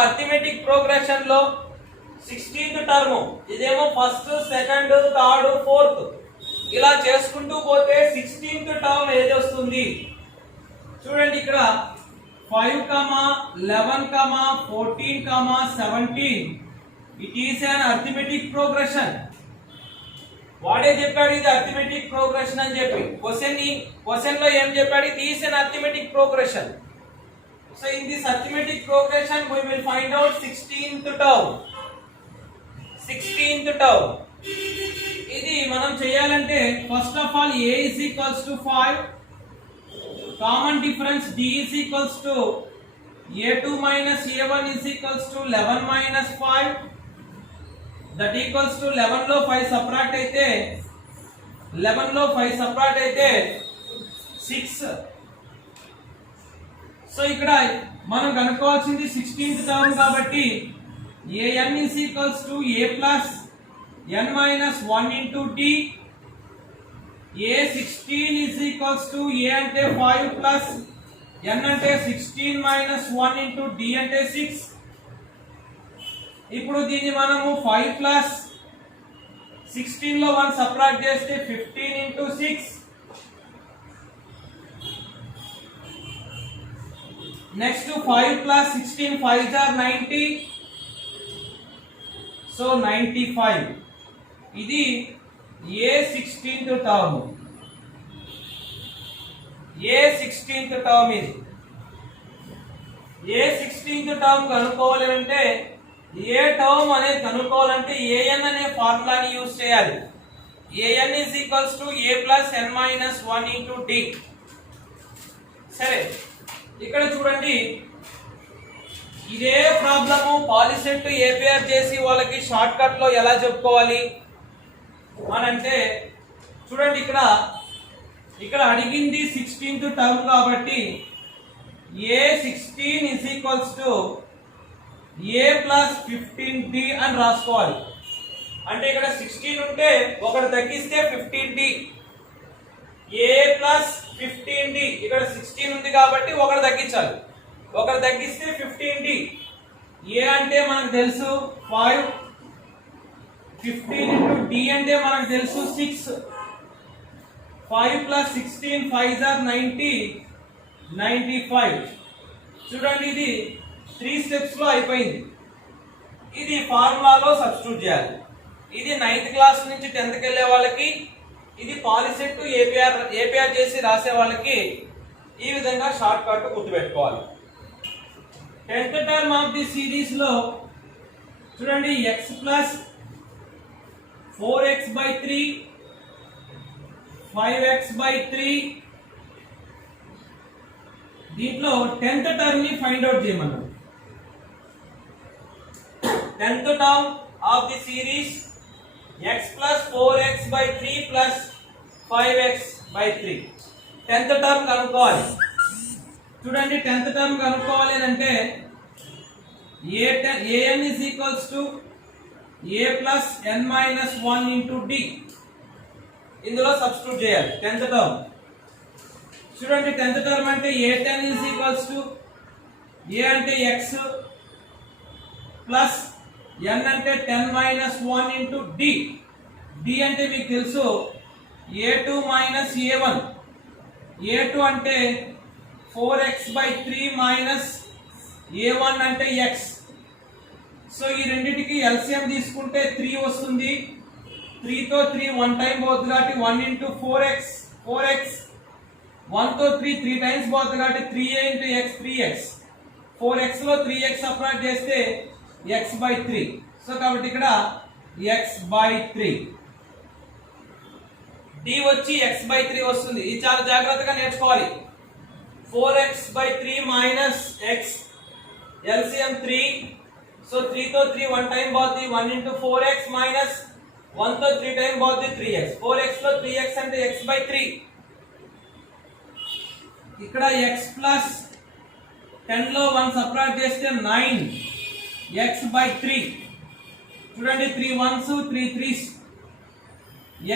Arithmetic progression లో 16th term ఇదేమో first second third fourth ఇలా చేసుకుంటూ పోతే 16th టర్మ్ ఏది వస్తుంది చూడండి ఇక్కడ 5, 11, 14, 17 it is an arithmetic progression. వాడే చెప్పాడు ఇది అర్థమెటిక్ ప్రోగ్రెషన్ అని చెప్పి క్వశ్చన్ లో ఏం చెప్పాడు ఇది is an arithmetic progression. So in this arithmetic progression we will find out 16th term. 16th term ఇది మనం చేయాలంటే first of all a is equals to 5, common difference d is equals to a2 minus a1 is equals to 11 minus 5 that equals to 11 లో 5 subtract అయితే 11 లో 5 subtract అయితే 6. So ఇక్కడ మనం కనుక్కోవాల్సింది 16th term కాబట్టి an is equals to a plus n minus 1 into d. a16 is equals to a అంటే 5 plus n అంటే 16 minus 1 into d అంటే 6. ఇప్పుడు దీన్ని మనము 5 plus 16 లో 1 సబ్ట్రాక్ట్ చేస్తే 15 into 6. Next to 5 plus 16 5s are 90. So 95. ఇది a16th term. a16th term ఇది a16th term కనుక్కోవాలంటే ఏ టర్మ్ అనేది కనుక్కోవాలంటే an అనే ఫార్ములాని యూజ్ చేయాలి. an is equals to a plus n minus 1 into d. సరే ఇక్కడ చూడండి ఇదే ప్రాబ్లము పాలిసెట్ ఏపీఆర్ చేసి వాళ్ళకి షార్ట్ కట్ లో ఎలా చెప్పుకోవాలి అని అంటే చూడండి ఇక్కడ అడిగింది 16th టర్మ్ కాబట్టి a16 is equals to a plus 15d అని రాసుకోవాలి. అంటే ఇక్కడ 16 ఉంటే ఒకటి తగ్గిస్తే 15d a plus 15d ఇక్కడ 16 ఉంది కాబట్టి ఒకటి తగ్గించాలి. ఒకటి తగ్గిస్తే 15d. a అంటే మనకు తెలుసు 5, 15 into d అంటే మనకు తెలుసు 6. 5 plus 16 5s are 90, 95. చూడండి ఇది 3 స్టెప్స్ లో అయిపోయింది. ఇది ఫార్ములాలో సబ్స్టిట్యూట్ చేయాలి. ఇది 9th క్లాస్ నుంచి 10th కి వెళ్ళే వాళ్ళకి, ఇది పాలిసెట్ ఏపీఆర్ చేసి రాసే వాళ్ళకి ఈ విధంగా షార్ట్ కట్ గుర్తుపెట్టుకోవాలి. 10th term of the series లో చూడండి x plus 4x by 3, 5x by 3 దీంట్లో 10th టర్మ్ ని ఫైండ్ అవుట్ చేయమన్నాడు. 10th term of the series x plus 4x by 3 plus 5x by 3 10th term కనుక్కోవాలి. చూడండి 10th term కనుక్కోవాలి అంటే an is equals to a plus n minus 1 into d ఇందులో substitute చేయాలి 10th term. చూడండి 10th term అంటే a10 is equals to a అంటే x plus n అంటే 10 minus 1 into d. d అంటే మీకు తెలుసు a2 minus a1. a2 అంటే 4x by 3 minus a1 అంటే x. సో ఈ రెండిటికి ఎల్సిఎం తీసుకుంటే 3 వస్తుంది. 3 తో 3 1 టైం పోతుంది కాబట్టి 1 into 4x 1 తో 3 టైమ్స్ పోతుంది కాబట్టి 3a into x 3x. 4x లో 3x సబ్ట్రాక్ట్ చేస్తే x by 3. సో కాబట్టి ఇక్కడ x by 3. d వచ్చి x by 3 వస్తుంది. ఇది చాలా జాగ్రత్తగా నేర్చుకోవాలి. 4x by 3 minus x LCM 3. So 3 తో 3 1 టైం పోతుంది 1 into 4x minus 1 తో 3 టైం పోతుంది 3x. 4x లో 3x అంటే x by 3. ఇక్కడ x plus 10 లో 1 సబ్ట్రాక్ట్ చేస్తే 9 x by 3. చూడండి 3 1s 3 3s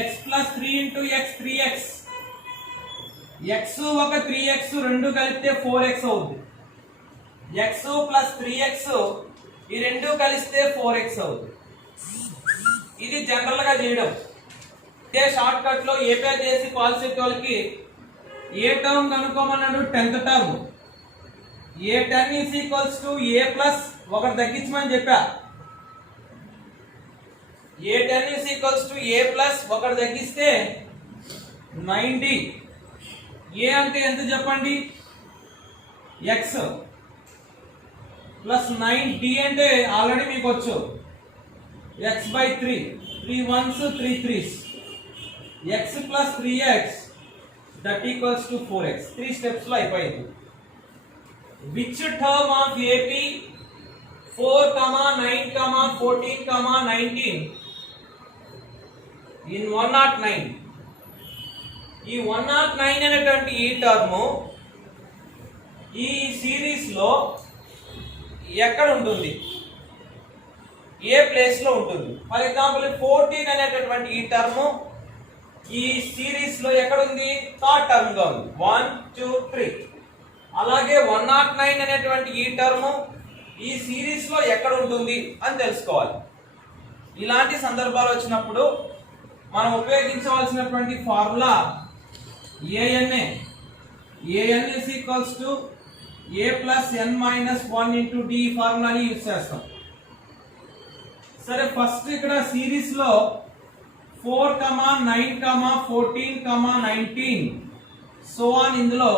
X plus 3 into X 3x, X ఒక 3x రెండు కలిపితే 4x అవుతుంది. ఎక్స్ ప్లస్ 3x ఈ రెండు కలిస్తే 4x అవుతుంది. ఇది జనరల్ గా చేయడం. ఇదే షార్ట్ కట్ లో ఏ పేరు చేసి కాన్సెప్ట్ వాళ్ళకి ఏ టర్మ్ కనుక్కోమన్నాడు, 10th term. A 10 is equals to A plus ఒకటి తగ్గించమని చెప్పా. A 10 is equals to A plus ఒకటి తగ్గిస్తే 9d. ఏ అంటే ఎంత చెప్పండి, ఎక్స్ ప్లస్ 9d అంటే ఆల్రెడీ మీకు వచ్చు, X by 3, 3 1s 3 3s, X plus 3x that equals to 4x. 3 steps లో అయిపోయింది. Which term of AP 4, 9, 14, 19 in 109. ఈ 109 అనేటువంటి ఈ టర్మ్ ఈ సిరీస్ లో ఎక్కడ ఉంటుంది, ఏ ప్లేస్ లో ఉంటుంది. ఫర్ ఎగ్జాంపుల్ 14 అనేటటువంటి ఈ టర్మ్ ఈ సిరీస్ లో ఎక్కడ ఉంది, థర్డ్ టర్మ్ గా ఉంది, 1 2 3. అలాగే 109 అనేటువంటి ఈ టర్మ్ ఈ సిరీస్ లో ఎక్కడ ఉంటుంది అని తెలుసుకోవాలి. ఇలాంటి సందర్భాలు వచ్చినప్పుడు మనం ఉపయోగించవలసినటువంటి formula A N A. A N is equals to A plus N minus 1 into D ఫార్ములాని యూజ్ చేస్తాం. సరే, ఫస్ట్ ఇక్కడ సిరీస్ లో 4, 9, 14, 19 సో ఆన్. ఇందులో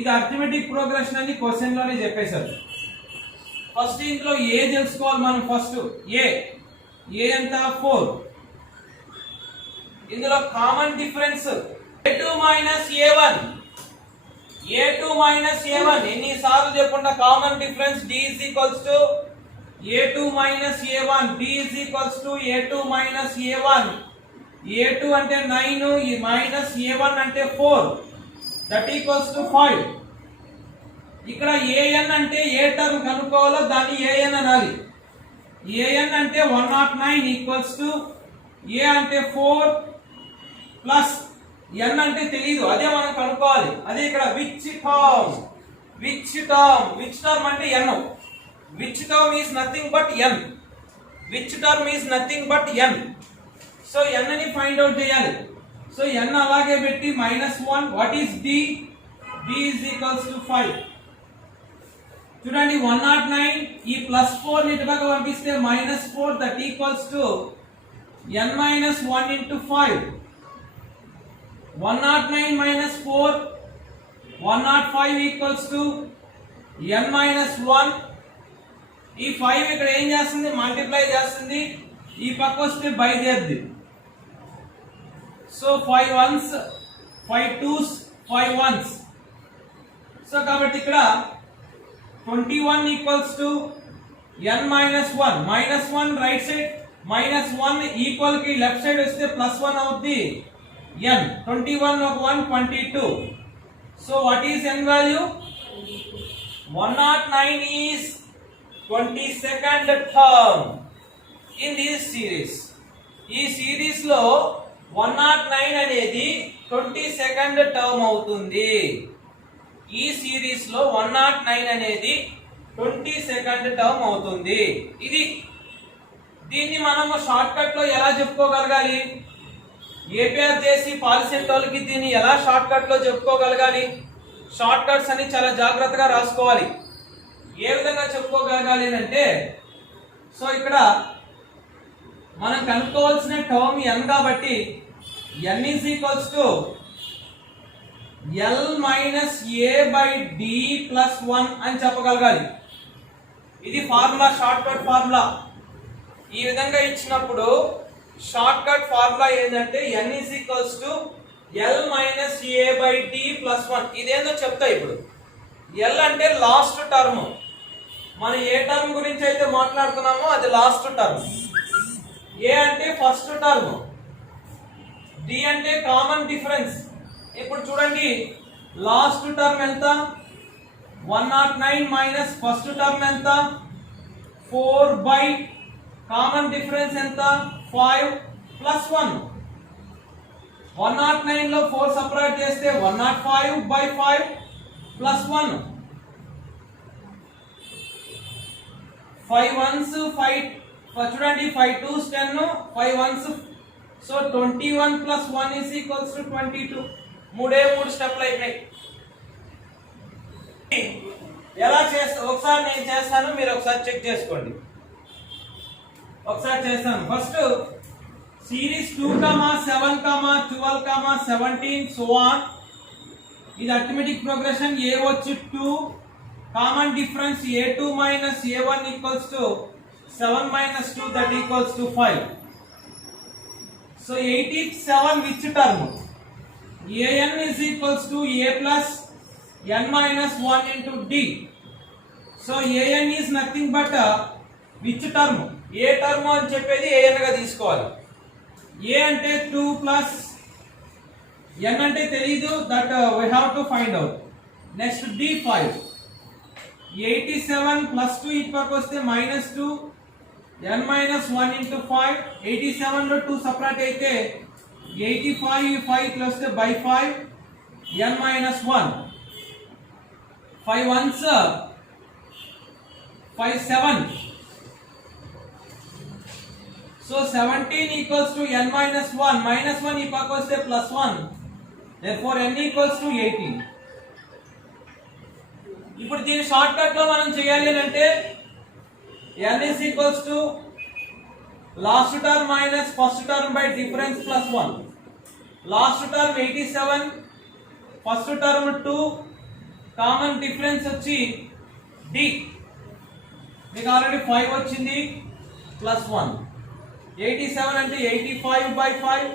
ఇది అర్థమెటిక్ ప్రోగ్రెషన్ అని క్వశ్చన్ లోనే చెప్పేశారు. ఫస్ట్ ఇందులో ఏ తెలుసుకోవాలి మనం. ఫస్ట్ ఏ ఎంత 4. ఇందులో common difference a2 minus a1. a2 minus a1 ఎన్నిసార్లు చెప్పకుండా common difference d is equals to a2 minus a1, d is equals to a2 minus a1. a2 అంటే 9, ఈ మైనస్ a1 అంటే 4, దట్ ఈక్వల్స్ టు 5. ఇక్కడ an అంటే ఏ term కనుక్కోవాలో దాన్ని an అనాలి. an అంటే 109 ఈక్వల్స్ టు a అంటే 4 ప్లస్ n అంటే తెలియదు, అదే మనం కనుక్కోవాలి. అదే ఇక్కడ విచ్ టర్మ్ అంటే n. Which term is nothing but n. Which term is nothing but n. So n ని ఫైండ్ అవుట్ చేయాలి. సో n అలాగే పెట్టి -1. What is d? d is equals to 5. చూడండి, 109 ఈ +4 ని ఇటుపక్క పంపిస్తే -4 that equals to n minus 1 into 5. 109 minus 4, 105 equals to n minus 1. ఈ 5 ఇక్కడ ఏం చేస్తుంది, మల్టిప్లై చేస్తుంది, ఈ పక్క వస్తే బయలుదేరుద్ది. So 5 1s 5 2s 5 1s. So కాబట్టి ఇక్కడ 21 equals to n minus 1. -1 right side, -1 equal కి లెఫ్ట్ సైడ్ వస్తే +1 అవుద్ది n. 21 ఒక 1 22. So what is n value? 109 is 22nd term in this series. ఈ సిరీస్ లో 109 అనేది 22nd టర్మ్ అవుతుంది. ఈ సిరీస్ లో 109 అనేది 22nd టర్మ్ అవుతుంది. దీన్ని మనము షార్ట్ కట్ లో ఎలా చెప్పుకోగలగాలి? ఏపీఆర్ చేసి పాలిసెట్ వాళ్ళకి దీన్ని ఎలా షార్ట్ కట్ లో చెప్పుకోగలగాలి? షార్ట్ కట్స్ అని చాలా జాగ్రత్తగా రాసుకోవాలి. ఏ విధంగా చెప్పుకోగలగాలి అంటే, సో ఇక్కడ మనం కనుక్కోవాల్సిన టర్మ్ n కాబట్టి n is equals to l minus a by d plus 1 అని చెప్పగలగాలి. ఇది ఫార్ములా, షార్ట్ కట్ ఫార్ములా. ఈ విధంగా ఇచ్చినప్పుడు షార్ట్ కట్ ఫార్ములా ఏంటంటే n is equals to l minus a by d plus 1. ఇదేందో చెప్తా ఇప్పుడు. l అంటే లాస్ట్ టర్మ్. మనం ఏ టర్మ్ గురించి అయితే మాట్లాడుతున్నామో అది లాస్ట్ టర్మ్. a అంటే ఫస్ట్ టర్మ్. d అంటే కామన్ డిఫరెన్స్. ఇప్పుడు చూడండి, లాస్ట్ టర్మ్ ఎంత? 109 మైనస్ ఫస్ట్ టర్మ్ ఎంత? 4 బై కామన్ డిఫరెన్స్ ఎంత? 5 ప్లస్ 1. 109 లో 4 సపరేట్ చేస్తే 105/5 ప్లస్ 1. 5 ones 5 చూడండి, 5 2s 10, 5 ones, so 21 plus 1 is equals to 22. మూడే మూడు స్టెప్లు అయిపోయాయి. ఎలా చేస్తా ఒకసారి నేను చేస్తాను, మీరు ఒకసారి చెక్ చేసుకోండి. ఒకసారి చేస్తాను. First series 2, 7, 12, 17 so on. ఇది అర్థమెటిక్ ప్రోగ్రెషన్. ఏ వచ్చి 2, common difference a2 minus a1 equals to 7 minus 2, that equals to 5. So 87 which term? an is equals to a plus n minus 1 into d. So an is nothing but which term? A term అని చెప్పేది an గా తీసుకోవాలి. a అంటే 2 plus n అంటే తెలీదు, that we have to find out. Next d 5. 87 plus 2 ఇటుపక్క వస్తే minus 2, n minus 1 into 5. 87 లో 2 సపరేట్ అయితే 85 5 ఇట్లా వస్తే by 5, n minus 1. 5 ones 5 7. So 17 equals to n minus 1. Minus 1 ఈ పక్క వస్తే plus 1. Therefore n equals to 18. ఇప్పుడు దీని షార్ట్ కట్ లో మనం చేయాలి అంటే n is equals to last term minus first term by difference plus 1. Last term 87, first term 2, common difference వచ్చి d. మీకు ఆల్రెడీ 5 వచ్చింది ప్లస్ 1. 87 అంటే 85/5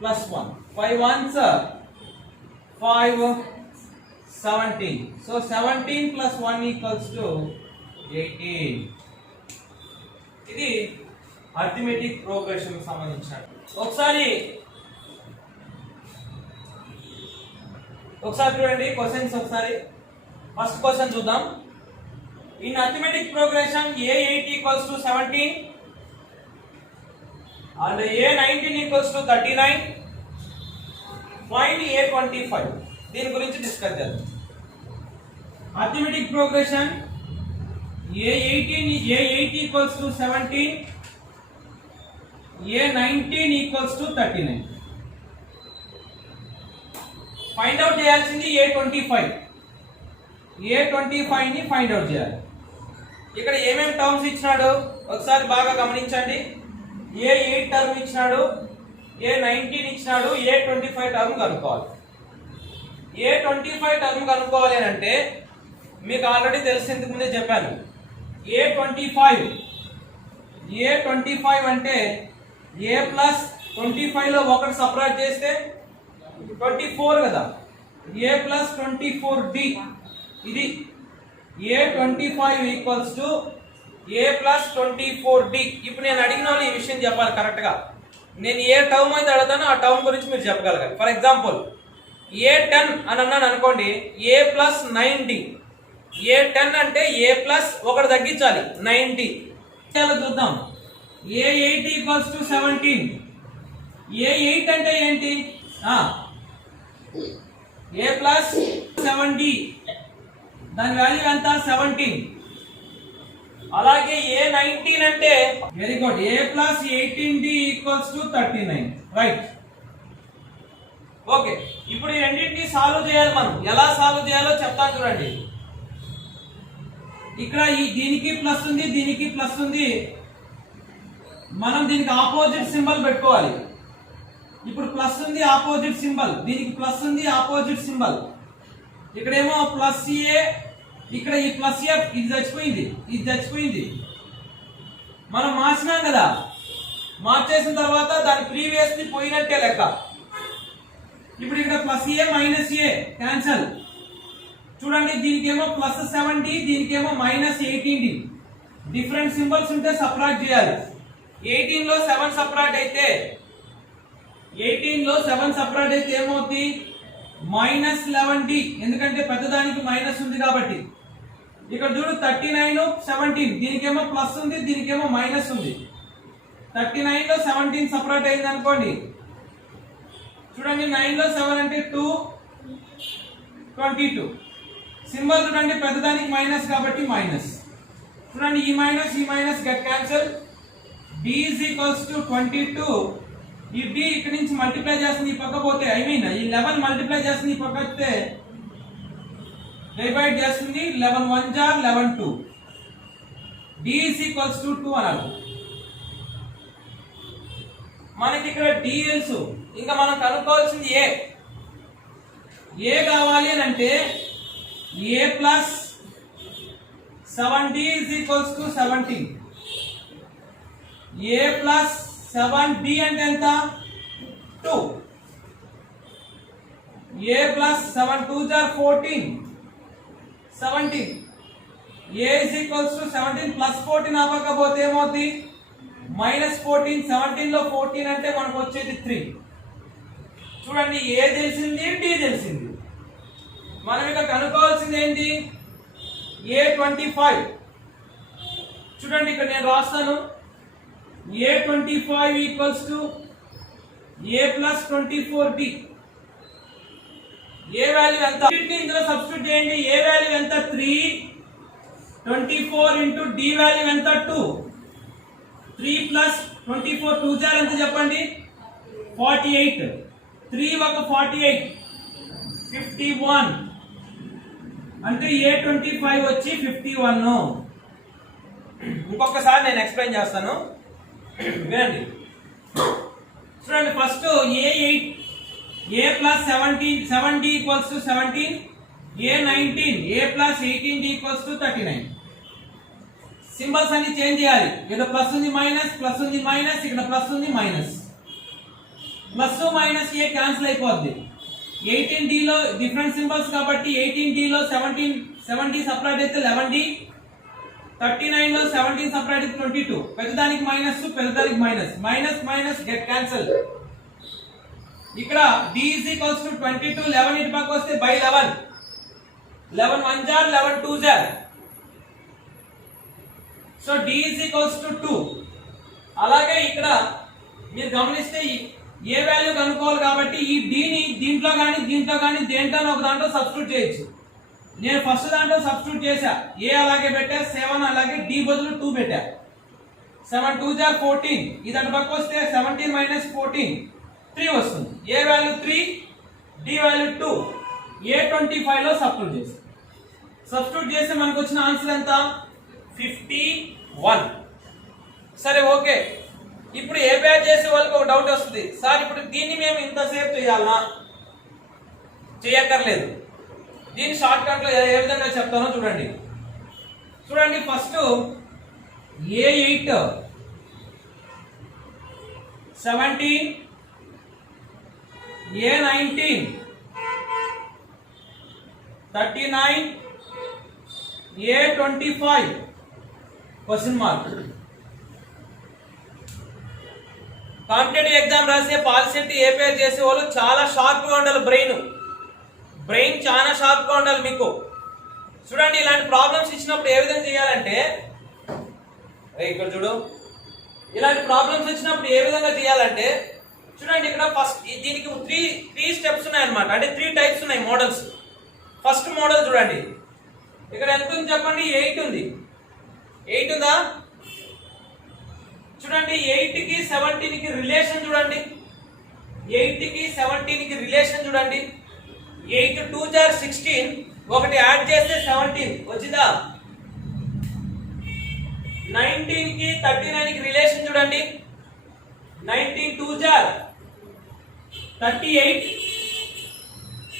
plus 1. 5 ones 5, 17. So 17 plus 1 equals to 18. ఇది అర్థమెటిక్ ప్రోగ్రెషన్ సంబంధించిన. ఒకసారి చూడండి క్వశ్చన్స్. ఒకసారి ఫస్ట్ క్వశ్చన్ చూద్దాం. In arithmetic progression a8 equals to 17 and a19 equals to 39. Find a25. దీని గురించి డిస్కస్ చేద్దాం. Arithmetic progression a8 equals to 17, a19 equals to 39. Find out చేయాల్సింది a25. a25 ని ఫైండ్ అవుట్ చేయాలి. ఇక్కడ ఏమేం టర్మ్స్ ఇచ్చినాడు ఒకసారి బాగా గమనించండి. a8 టర్మ్ ఇచ్చినాడు, a19 ఇచ్చినాడు, a25 టర్మ్ కనుక్కోవాలి. a25 టర్మ్ కనుక్కోవాలి అంటే మీకు ఆల్రెడీ తెలిసేందుకు ముందే చెప్పాను. a25 అంటే a ప్లస్ 25 లో ఒకటి సపరేట్ చేస్తే 24 కదా, a ప్లస్ 24d. ఇది a25 equals to a plus 24d. ఇప్పుడు నేను అడిగిన వాళ్ళు ఈ విషయం చెప్పాలి కరెక్ట్ గా. నేను ఏ టర్మ్ అయితే అడుగుతానో ఆ టర్మ్ గురించి మీరు చెప్పగలగాలి. ఫర్ ఎగ్జాంపుల్ a10 అని అన్నాను అనుకోండి, a ప్లస్ 9d. a10 అంటే a ప్లస్ ఒకటి తగ్గించాలి 9d. చూద్దాం. a8 equals to 17. a8 అంటే ఏంటి? a ప్లస్ 7d, దాని వాల్యూ ఎంత? 17. అలాగే a19 అంటే very good, a plus 18d equals to 39. Right. Okay, ఇప్పుడు ఈ రెండింటిని సాల్వ్ చేయాలి. మనం ఎలా సాల్వ్ చేయాలో చెప్తాను చూడండి. ఇక్కడ దీనికి ప్లస్ ఉంది, దీనికి ప్లస్ ఉంది. మనం దీనికి ఆపోజిట్ సింబల్ పెట్టుకోవాలి. ఇప్పుడు ప్లస్ ఉంది, ఆపోజిట్ సింబల్. దీనికి ప్లస్ ఉంది, ఆపోజిట్ సింబల్. ఇక్కడేమో ప్లస్ ఏ, ఇక్కడ ఈ ప్లస్ ఏ ఇది చచ్చిపోయింది, ఇది చచ్చిపోయింది. మనం మార్చినాం కదా, మార్చేసిన తర్వాత దాని ప్రీవియస్ ది పోయినట్టే లెక్క. ఇప్పుడు ఇక్కడ plus A minus A cancel. చూడండి, దీనికేమో ప్లస్ 7d, దీనికేమో మైనస్ 18d. డిఫరెంట్ సింబల్స్ ఉంటే సపరేట్ చేయాలి. 18 లో 7 సపరేట్ అయితే, 18 లో 7 సపరేట్ అయితే ఏమవుతుంది? Minus 11d. ఎందుకంటే పెద్దదానికి మైనస్ ఉంది కాబట్టి. ఇక్కడ చూడు 39 17, దీనికేమో ప్లస్ ఉంది, దీనికేమో మైనస్ ఉంది. 39 లో 17 సపరేట్ అయింది అనుకోండి. చూడండి 9 లో 7 అంటే 2 22. సింబల్ చూడండి పెద్దదానికి మైనస్ కాబట్టి మైనస్. చూడండి ఈ minus get cancel. d is equals to 22. ఈ d ఇక్కడ నుంచి మల్టిప్లై చేస్తుంది ఈ పక్క పోతే ఐ మీన్ ఈ 11 మల్టిప్లై చేస్తుంది ఈ పక్క వస్తే డివైడ్ చేస్తుంది 11 1 jar 11 2. d is equals to 2 అన్నారు. మనకి ఇక్కడ d తెలుసు, ఇంకా మనం కనుక్కోవాల్సింది ఏ కావాలి అని అంటే a plus 7d is equals to 17. a plus 7d అంటే ఎంత 2. a plus 7 2 jar 14 17. a is equals to 17 plus 14 అవ్వకపోతే ఏమవుతుంది మైనస్ 14. 17 లో 14 అంటే మనకు వచ్చేది 3. చూడండి ఏ తెలిసింది డి తెలిసింది. మనం ఇక కనుక్కోవాల్సింది ఏంటి a25. చూడండి ఇక్కడ నేను రాస్తాను a25 equals to a plus 24d. A value ఎంత ఇందులో సబ్స్టిట్యూట్ చేయండి. ఏ వాల్యూ ఎంత 3. 24 ఇంటూ d వాల్యూ ఎంత 2. 3 ప్లస్ 24 2 జార్ ఎంత చెప్పండి 48. 3 ఒక 48 51 అంటే a25 వచ్చి 51. ఇంకొకసారి నేను ఎక్స్ప్లెయిన్ చేస్తాను వినండి. చూడండి first a8 a plus 17 7d equals to 17. a19 a plus 18d equals to 39. Symbols అన్ని చేంజ్ చేయాలి. ఏదో ప్లస్ ఉంది మైనస్ ఇక్కడ ప్లస్ ఉంది మైనస్. ప్లస్ మైనస్ ఏ క్యాన్సిల్ అయిపోద్ది. 18d లో డిఫరెంట్ సింబల్స్ కాబట్టి 18d లో 7d సపరేట్ అయితే 11d. 39 లో 17 సపరేట్ అయితే 22. పెద్దదానికి పెద్దదానికి మైనస్ గెట్ క్యాన్సిల్. ఇక్కడ d is equals to 22. 11 ఇటు పక్క వస్తే by 11. 11 1 jar 11 2 jar. So d is equals to 2. అలాగే ఇక్కడ మీరు గమనిస్తే ఏ వాల్యూ కనుక్కోవాలి కాబట్టి ఈ d ని దీంట్లో కానీ దేంట్లో ఒక దాంట్లో సబ్స్టిట్యూట్ చేయొచ్చు. నేను ఫస్ట్ దాంట్లో సబ్స్టిట్యూట్ చేశా. a అలాగే పెట్టా 7 అలాగే d బదులు 2 పెట్టా. 7 2 jar 14. ఇది అటు పక్క వస్తే 17 మైనస్ 14 3 వస్తుంది. a value 3 d value 2. a25 లో సబ్స్టిట్యూట్ చేస్తే మనకు వచ్చిన ఆన్సర్ ఎంత 51. సరే ఓకే. ఇప్పుడు ఏ ప్యాడ్ చేసే వాళ్ళకి ఒక డౌట్ వస్తుంది, సార్ ఇప్పుడు దీన్ని మేము ఇంతసేపు చేయాలనా? చేయక్కర్లేదు. దీన్ని షార్ట్ కట్ లో ఏ విధంగా చెప్తానో చూడండి. First a8 17 a19 39 a25 question mark. Competitive exam రాసే పాలిసెట్ ఏ పేర్ చేసే వాళ్ళు చాలా షార్ప్ గా ఉండాలి. బ్రెయిన్ చాలా షార్ప్ గా ఉండాలి మీకు. చూడండి ఇలాంటి ప్రాబ్లమ్స్ ఇచ్చినప్పుడు ఏ విధంగా చేయాలంటే ఇక్కడ చూడు. ఇలాంటి ప్రాబ్లమ్స్ వచ్చినప్పుడు ఏ విధంగా చేయాలంటే చూడండి ఇక్కడ ఫస్ట్ దీనికి త్రీ స్టెప్స్ ఉన్నాయి అన్నమాట. అంటే 3 టైప్స్ ఉన్నాయి మోడల్స్. ఫస్ట్ మోడల్ చూడండి ఇక్కడ ఎంత ఉంది చెప్పండి 8 ఉంది. 8 ఉందా? చూడండి 8 కి 17 కి రిలేషన్ చూడండి. 8 కి 17 కి రిలేషన్ చూడండి. 8 2 jar 16 ఒకటి యాడ్ చేస్తే 17 వచ్చిందా? 19 కి 39 కి రిలేషన్ చూడండి. 19 2 jar 38.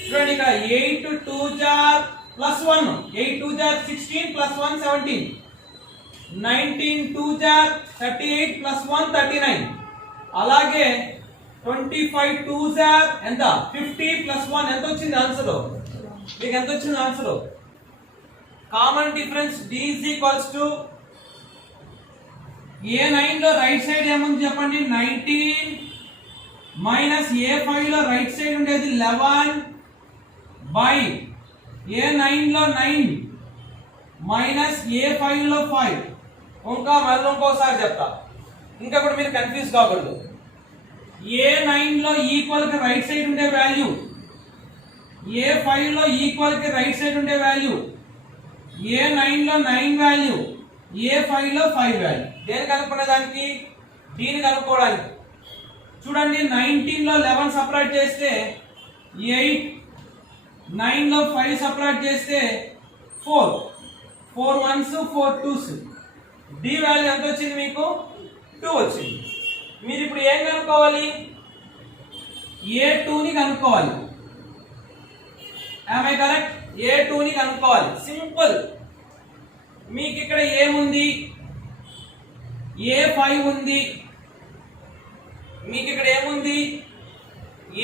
చూడండి ఇక్కడ 8 2 jar plus 1 8 2 jar 16 plus 1 17. 19 2 jar 38 plus 1 39. అలాగే 25 2 jar ఎంత 50 plus 1 ఎంత వచ్చింది ఆన్సర్? మీకు ఎంత వచ్చింది answer? Common difference d is equals to a9 లో రైట్ సైడ్ ఏముంది చెప్పండి 19 మైనస్ a5 లో రైట్ సైడ్ ఉండేది 11 బై a9 లో 9 మైనస్ a5 లో 5. ఇంకోసారి చెప్తా, ఇంకా కూడా మీరు కన్ఫ్యూజ్ కాకూడదు. A9 లో ఈక్వల్ కి రైట్ సైడ్ ఉండే వాల్యూ, A5 లో ఈక్వల్ కి రైట్ సైడ్ ఉండే వాల్యూ, A9 లో 9 వాల్యూ, A5 లో 5 వాల్యూ. దేని కనుక్కునే దానికి? దీని కనుక్కోవడానికి. చూడండి 19 లో 11 సపరేట్ చేస్తే 8, 9 లో 5 సపరేట్ చేస్తే 4, 4 1s 4 2s. డి వాల్యూ ఎంత వచ్చింది మీకు? 2 వచ్చింది. మీరు ఇప్పుడు ఏం కనుక్కోవాలి? A2 ని కనుక్కోవాలి. am I correct? A2 ని కనుక్కోవాలి. సింపుల్. మీకు ఇక్కడ ఏముంది? A5 ఉంది. మీకు ఇక్కడ ఏముంది?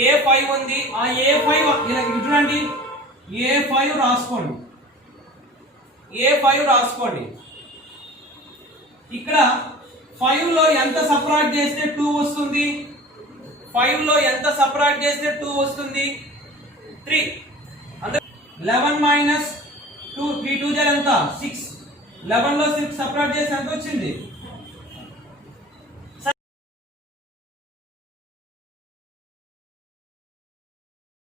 A5 ఉంది. ఆ A5 ఇలా చూడండి, A5 రాసుకోండి, A5 రాసుకోండి. ఇక్కడ 5 లో ఎంత సపరేట్ చేస్తే 2 వస్తుంది? 5 లో ఎంత సపరేట్ చేస్తే 2 వస్తుంది? 3. అంటే 11 మైనస్ 2, 3 2 ఎంత? 6. 11 లో 6 సపరేట్ చేస్తే ఎంత వచ్చింది?